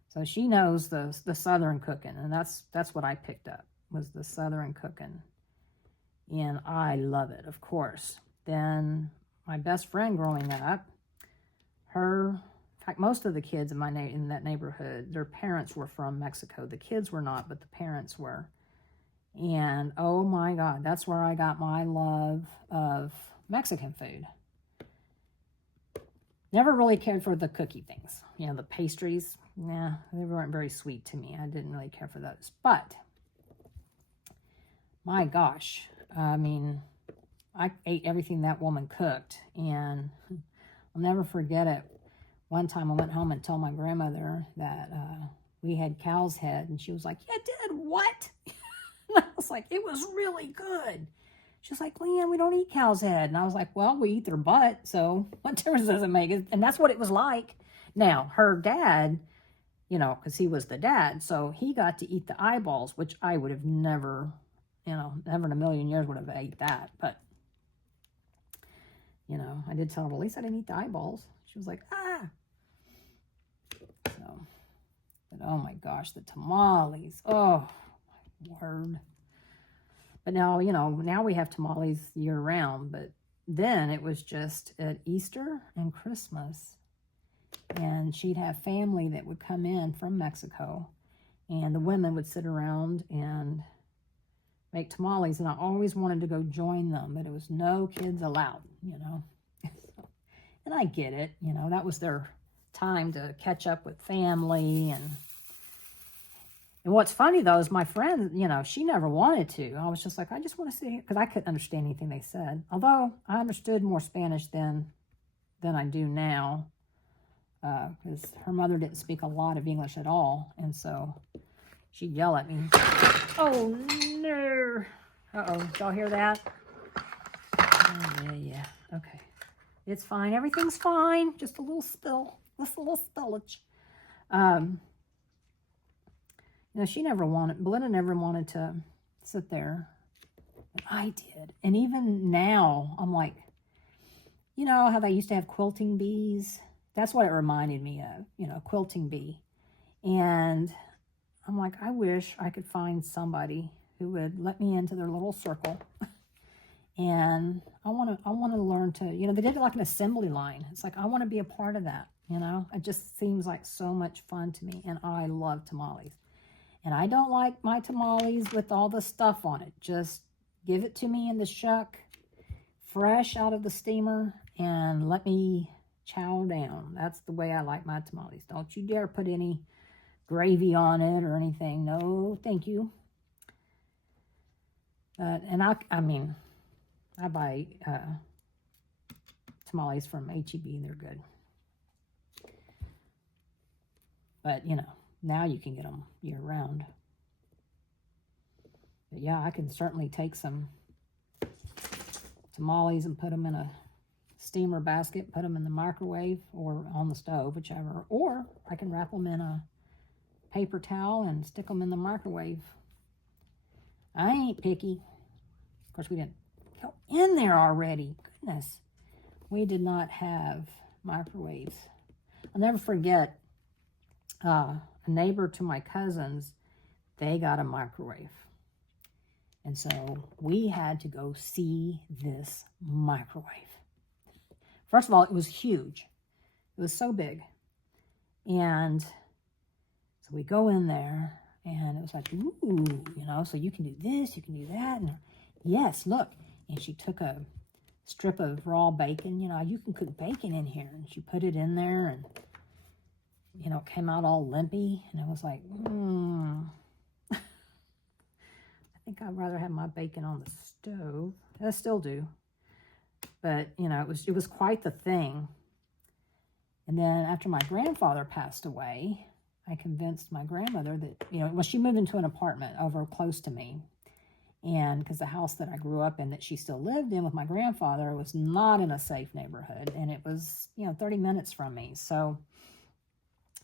so she knows the Southern cooking, and that's what I picked up, was the Southern cooking. And I love it, of course. Then my best friend growing up, in fact, most of the kids in that neighborhood, their parents were from Mexico. The kids were not, but the parents were. And oh my God, that's where I got my love of Mexican food. Never really cared for the cookie things. You know, the pastries. Nah, they weren't very sweet to me. I didn't really care for those. But, my gosh. I mean, I ate everything that woman cooked. And I'll never forget it. One time I went home and told my grandmother that we had cow's head. And she was like, "You did what?" And I was like, "It was really good." She's like, "Leanne, we don't eat cow's head." And I was like, "Well, we eat their butt, so what difference does it make?" And that's what it was like. Now, her dad, you know, because he was the dad, so he got to eat the eyeballs, which I would have never, you know, never in a million years would have ate that. But, you know, I did tell her, "Well, at least I didn't eat the eyeballs." She was like, "Ah." So, but oh my gosh, the tamales. Oh, my word. But now, you know, now we have tamales year round, but then it was just at Easter and Christmas. And she'd have family that would come in from Mexico, and the women would sit around and make tamales, and I always wanted to go join them, but it was no kids allowed, you know. And I get it, you know, that was their time to catch up with family. And what's funny, though, is my friend, you know, she never wanted to. I was just like, I just want to see, because I couldn't understand anything they said. Although I understood more Spanish than I do now, because her mother didn't speak a lot of English at all. And so she'd yell at me. Oh, no. Uh-oh. Did y'all hear that? Oh, yeah. Okay. It's fine. Everything's fine. Just a little spill. Just a little spillage. You know, she never wanted, Belinda never wanted to sit there, but I did. And even now, I'm like, you know how they used to have quilting bees? That's what it reminded me of, you know, quilting bee. And I'm like, I wish I could find somebody who would let me into their little circle. And I want to learn to, you know, they did it like an assembly line. It's like, I want to be a part of that, you know. It just seems like so much fun to me, and I love tamales. And I don't like my tamales with all the stuff on it. Just give it to me in the shuck, fresh out of the steamer, and let me chow down. That's the way I like my tamales. Don't you dare put any gravy on it or anything. No, thank you. And I mean, I buy tamales from H-E-B. They're good. But, you know, now you can get them year round. But yeah, I can certainly take some tamales and put them in a steamer basket, put them in the microwave or on the stove, whichever. Or I can wrap them in a paper towel and stick them in the microwave. I ain't picky. Of course, we didn't go in there already. Goodness. We did not have microwaves. I'll never forget a neighbor to my cousins, they got a microwave. And so we had to go see this microwave. First of all, it was huge. It was so big. And so we go in there, and it was like, ooh, you know, so you can do this, you can do that. And yes, look. And she took a strip of raw bacon. You know, you can cook bacon in here. And she put it in there, and you know, it came out all limpy, and I was like, I think I'd rather have my bacon on the stove. I still do. But, you know, it was quite the thing. And then after my grandfather passed away, I convinced my grandmother that, you know, well, she moved into an apartment over close to me. And because the house that I grew up in that she still lived in with my grandfather was not in a safe neighborhood. And it was, you know, 30 minutes from me. So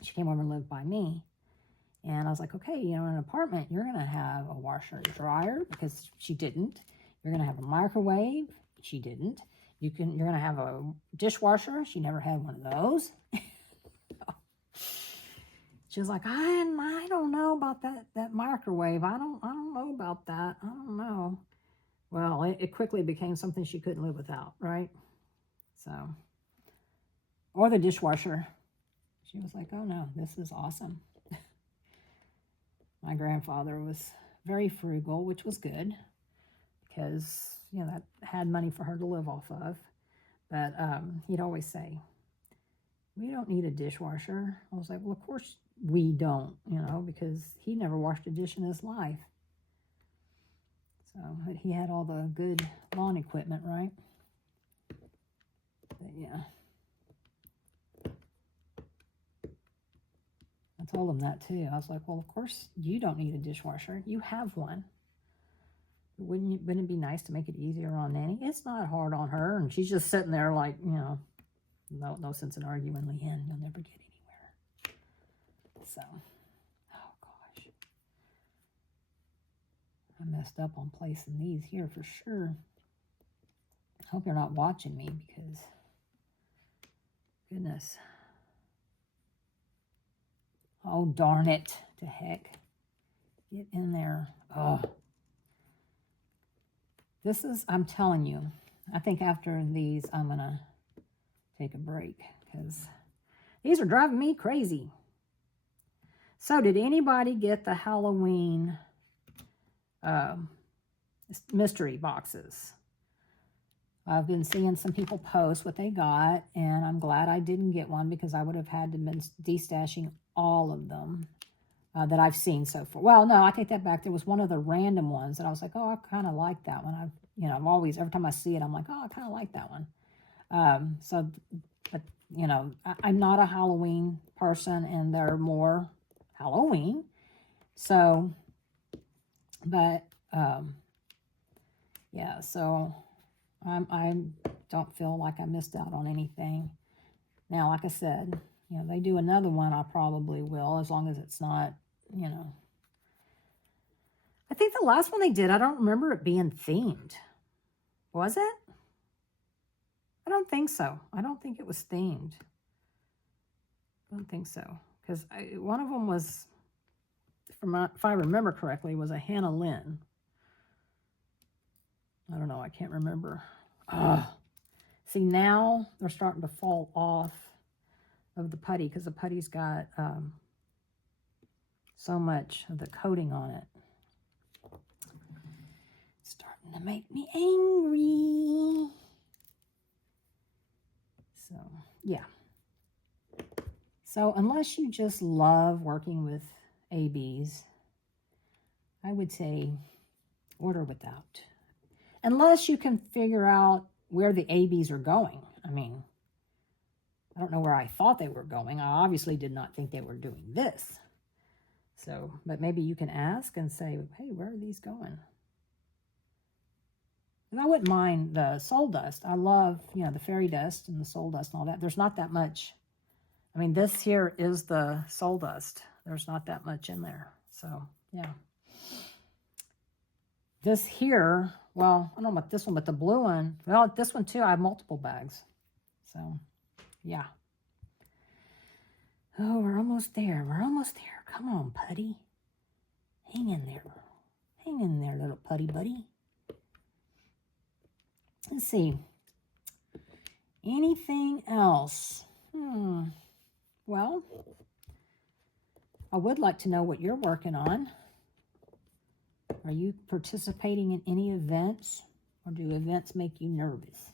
she came over and lived by me. And I was like, okay, you know, in an apartment, you're going to have a washer and dryer, because she didn't. You're going to have a microwave. She didn't. You're going to have a dishwasher. She never had one of those. She was like, I don't know about that microwave. I don't know about that. I don't know. Well, it quickly became something she couldn't live without, right? So, or the dishwasher. She was like, oh no, this is awesome. My grandfather was very frugal, which was good, because, you know, that had money for her to live off of. But he'd always say, we don't need a dishwasher. I was like, well, of course we don't, you know, because he never washed a dish in his life. So, but he had all the good lawn equipment, right? But yeah. I told him that too. I was like, well, of course you don't need a dishwasher. You have one. Wouldn't it be nice to make it easier on Nanny? It's not hard on her. And she's just sitting there like, you know, no sense in arguing, Leanne. You'll never get anywhere. So, oh gosh. I messed up on placing these here for sure. I hope you're not watching me because, goodness. Oh, darn it. To heck. Get in there. Oh. This is, I'm telling you, I think after these, I'm going to take a break because these are driving me crazy. So, did anybody get the Halloween mystery boxes? I've been seeing some people post what they got, and I'm glad I didn't get one because I would have had to been destashing all of them that I've seen so far. Well, no, I take that back. There was one of the random ones that I was like, oh, I kind of like that one. I'm always, every time I see it, I'm like, oh, I kind of like that one. So, but, you know, I'm not a Halloween person, and they're more Halloween. So, but, yeah, so I don't feel like I missed out on anything. Now, like I said, you know, they do another one, I probably will, as long as it's not, you know. I think the last one they did, I don't remember it being themed. Was it? I don't think so. I don't think it was themed. I don't think so. Because one of them was, if I remember correctly, was a Hannah Lynn. I don't know. I can't remember. See, now they're starting to fall off of the putty because the putty's got so much of the coating on it. It's starting to make me angry. So, yeah. So, unless you just love working with ABs, I would say order without. Unless you can figure out where the ABs are going. I mean, I don't know where I thought they were going. I obviously did not think they were doing this. So, but maybe you can ask and say, hey, where are these going? And I wouldn't mind the soul dust. I love, you know, the fairy dust and the soul dust and all that. There's not that much. I mean, this here is the soul dust. There's not that much in there. So, yeah. This here, well, I don't know about this one, but the blue one, well, this one too, I have multiple bags. So, yeah. Oh, we're almost there. We're almost there. Come on, putty. Hang in there. Hang in there, little putty buddy. Let's see. Anything else? Well, I would like to know what you're working on. Are you participating in any events, or do events make you nervous?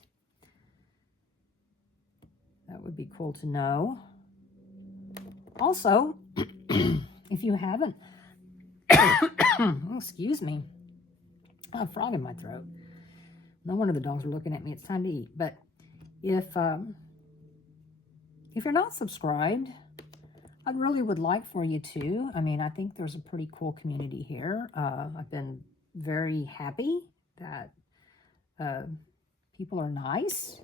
That would be cool to know. Also, if you haven't, excuse me, I have a frog in my throat. No wonder the dogs are looking at me. It's time to eat. But if you're not subscribed, I really would like for you to. I mean, I think there's a pretty cool community here. I've been very happy that people are nice,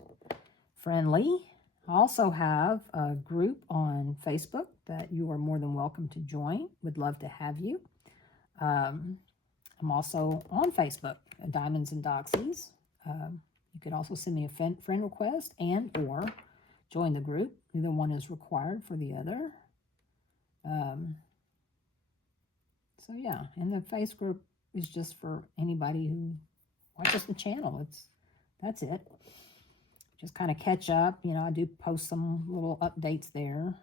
friendly. I also have a group on Facebook that you are more than welcome to join. Would love to have you. I'm also on Facebook, Diamonds and Doxies. You could also send me a friend request and or join the group. Neither one is required for the other. So yeah, and the face group is just for anybody who watches the channel. That's it. Just kind of catch up. You know, I do post some little updates there.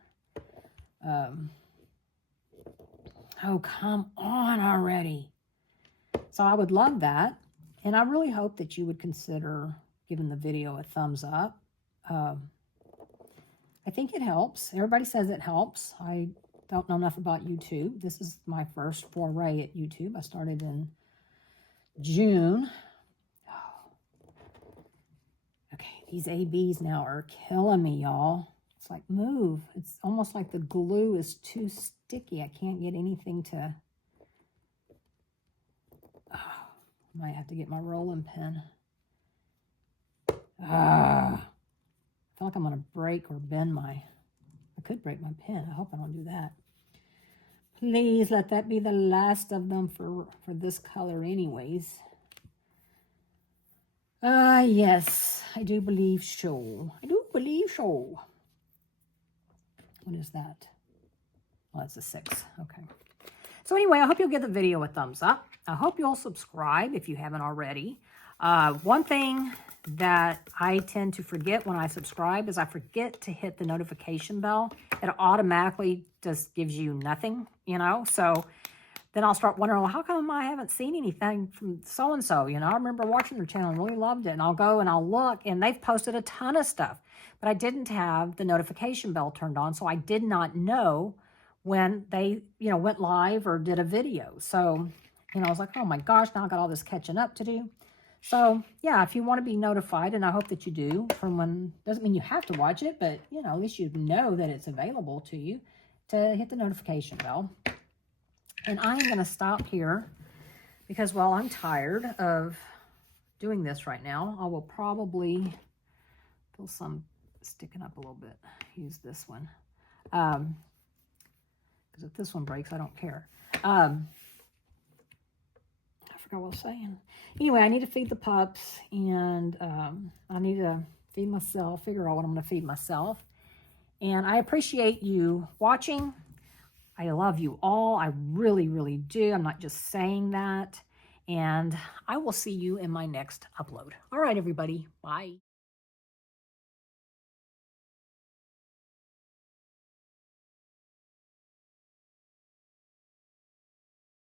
Oh, come on already. So I would love that. And I really hope that you would consider giving the video a thumbs up. I think it helps. Everybody says it helps. I don't know enough about YouTube. This is my first foray at YouTube. I started in June. Okay, these ABs now are killing me, y'all. It's like, move. It's almost like the glue is too sticky. I can't get anything to... Oh, I might have to get my rolling pin. I feel like I'm going to break or bend my... I could break my pen. I hope I don't do that. Please let that be the last of them for this color anyways. Yes, I do believe so. I do believe so. What is that? Well, that's a 6. Okay. So anyway, I hope you'll give the video a thumbs up. I hope you'll subscribe if you haven't already. One thing that I tend to forget when I subscribe is I forget to hit the notification bell. It automatically just gives you nothing, you know? So then I'll start wondering, well, how come I haven't seen anything from so-and-so? You know, I remember watching their channel and really loved it. And I'll go and I'll look, and they've posted a ton of stuff. But I didn't have the notification bell turned on, so I did not know when they, you know, went live or did a video. So, you know, I was like, oh my gosh, now I got all this catching up to do. So, yeah, if you want to be notified, and I hope that you do, from when, doesn't mean you have to watch it, but, you know, at least you know that it's available to you, to hit the notification bell. And I am going to stop here because, well, I'm tired of doing this right now. I will probably feel some sticking up a little bit. Use this one. Because if this one breaks, I don't care. I forgot what I was saying. Anyway, I need to feed the pups, and I need to feed myself, figure out what I'm going to feed myself. And I appreciate you watching. I love you all. I really, really do. I'm not just saying that. And I will see you in my next upload. All right, everybody. Bye.